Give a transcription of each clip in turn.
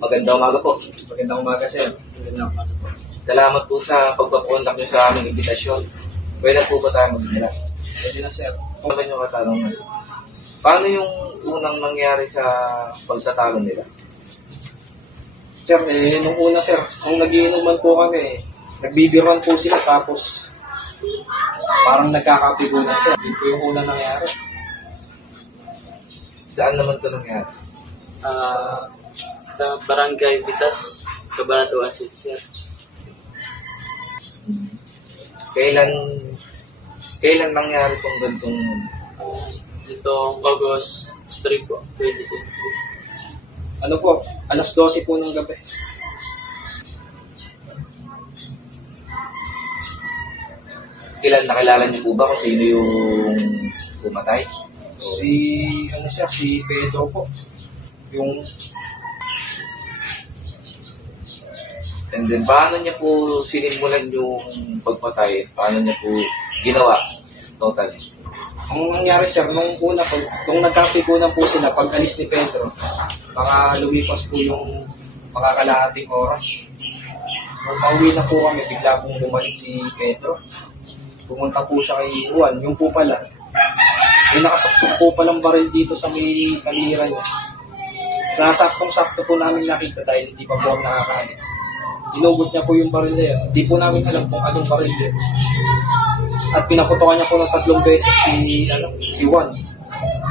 Magandang umaga po. Magandang umaga, sir. Magandang umaga po. Salamat po sa pagpapunlak niyo sa aming imbitasyon. Pwede po ba tayo magdala? Pwede na, sir. Ano ba yung katanungan? Paano yung unang nangyari sa pagtatalo nila? Sir, nung una, sir, nung nagiinuman po kami, nagbibiruan po sila tapos parang nagkakapigunan, sir. Yun po yung unang nangyari. Saan naman ito nangyari? Sa Barangay Vitas, Cabanatuan City, sir. Kailan nangyari itong ganitong... Itong August 3 po, 2023. Ano po, alas 12 po ng gabi. Nakilala niyo po ba kung sino yung pumatay? Si Pedro po. Yung, And then, paano niya po sinimulan yung pagpatay? Paano niya po ginawa? Total. ang nangyari, sir, nung una po, nung nagkapigunan po sila, pag alis ni Pedro, mga lumipas po yung mga kalahating oras. Nung pauwi na po kami, bigla pong bumalik si Pedro. Pumunta po siya kay Juan. Yung po pala, may nakasuksok po palang baril dito sa may kalira niya. Nasaktong-sakto po namin nakita dahil hindi pa po kami nakakaalis. Inugot niya po yung baril na yun. Hindi po namin alam kung anong baril yun. At pinaputokan niya po ng 3 beses si Juan.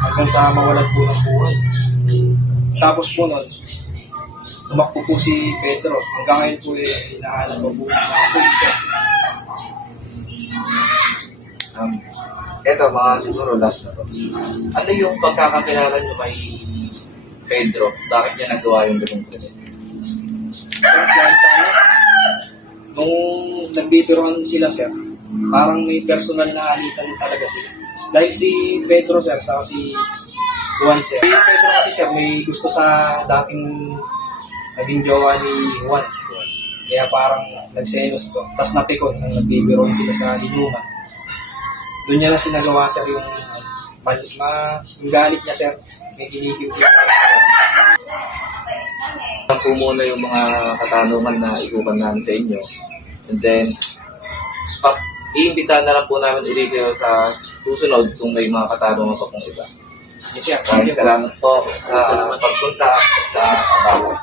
Hanggang sa mawalan po ng buhay. Tapos po nun, tumakbo po si Pedro. Hanggang ngayon po hinahanap po ng pulis. Eto, mga siguro last na to. Ano yung pagkakakilala niyo kay Pedro? Bakit niya nagawa yung ganung present? Nung nagbibiroan sila, sir, parang may personal na alitan talaga sila. Dahil si Pedro, sir, saka si Juan, sir. Si Pedro kasi, sir, may gusto sa dating naging jowa ni Juan. Kaya parang nagselos ko. Tapos napikon nung nagbibiroan sila sa inuman. Doon niya lang sinagawa, sir, yung galit niya, sir. May kinigil niya. Yan po muna yung mga katanungan na ikupan namin sa inyo. And then, iimbitahan na lang po namin ulit kayo sa susunod kung may mga katanungan pa pong iba. Yes, sir. Salamat po sa pagpunta sa Abawat.